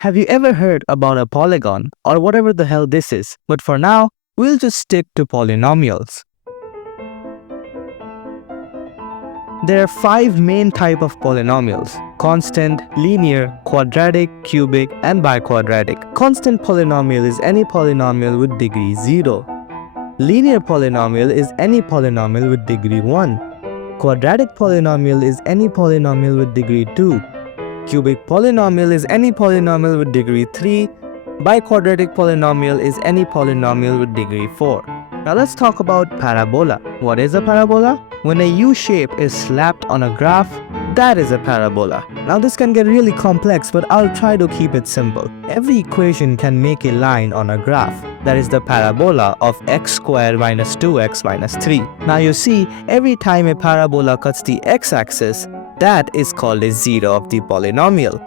Have you ever heard about a polygon or whatever the hell this is? But for now, we'll just stick to polynomials. There are 5 main types of polynomials: constant, linear, quadratic, cubic, and biquadratic. Constant polynomial is any polynomial with degree 0. Linear polynomial is any polynomial with degree 1. Quadratic polynomial is any polynomial with degree 2. Cubic polynomial is any polynomial with degree 3. Biquadratic polynomial is any polynomial with degree 4. Now let's talk about parabola. What is a parabola? When a U shape is slapped on a graph, that is a parabola. Now this can get really complex, but I'll try to keep it simple. Every equation can make a line on a graph. That is the parabola of x squared minus 2x minus 3. Now you see, every time a parabola cuts the x-axis, that is called a zero of the polynomial.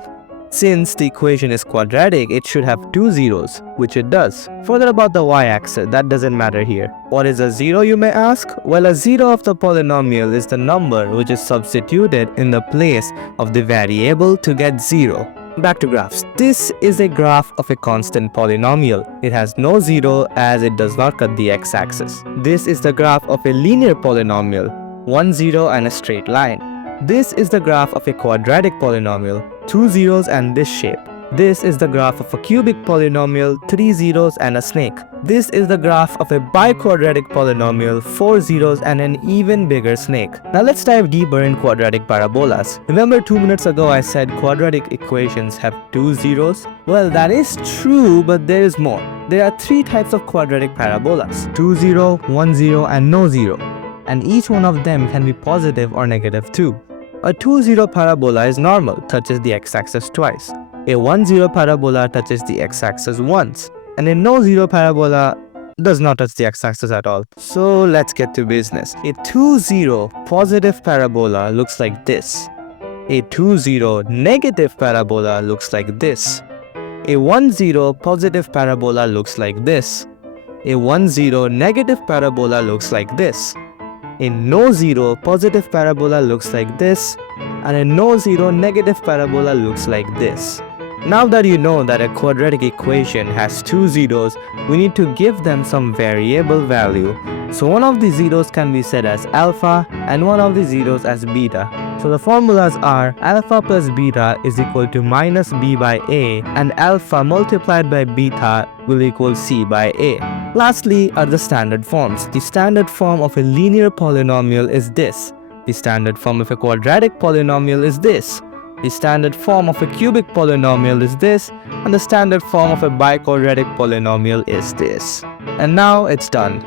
Since the equation is quadratic, it should have 2 zeros, which it does. Further about the y-axis, that doesn't matter here. What is a zero, you may ask? Well, a zero of the polynomial is the number which is substituted in the place of the variable to get 0. Back to graphs. This is a graph of a constant polynomial. It has no zero as it does not cut the x-axis. This is the graph of a linear polynomial, 1 0 and a straight line. This is the graph of a quadratic polynomial, 2 zeros and this shape. This is the graph of a cubic polynomial, 3 zeros and a snake. This is the graph of a biquadratic polynomial, 4 zeros and an even bigger snake. Now let's dive deeper in quadratic parabolas. Remember 2 minutes ago I said quadratic equations have 2 zeros? Well, that is true, but there is more. There are 3 types of quadratic parabolas: 2 0, 1 0 and no zero. And each one of them can be positive or negative too. A 2 0 parabola is normal, touches the x-axis twice. A 1 0 parabola touches the x-axis once. And a no zero parabola does not touch the x-axis at all. So let's get to business. A 2 0 positive parabola looks like this. A 2 0 negative parabola looks like this. A 1 0 positive parabola looks like this. A 1 0 negative parabola looks like this. A no zero positive parabola looks like this, and a no zero negative parabola looks like this. Now that you know that a quadratic equation has 2 zeros, we need to give them some variable value. So one of the zeros can be set as alpha and one of the zeros as beta. So the formulas are alpha plus beta is equal to minus b by a, and alpha multiplied by beta will equal c by a. Lastly are the standard forms. The standard form of a linear polynomial is this. The standard form of a quadratic polynomial is this. The standard form of a cubic polynomial is this, and the standard form of a biquadratic polynomial is this. And now it's done.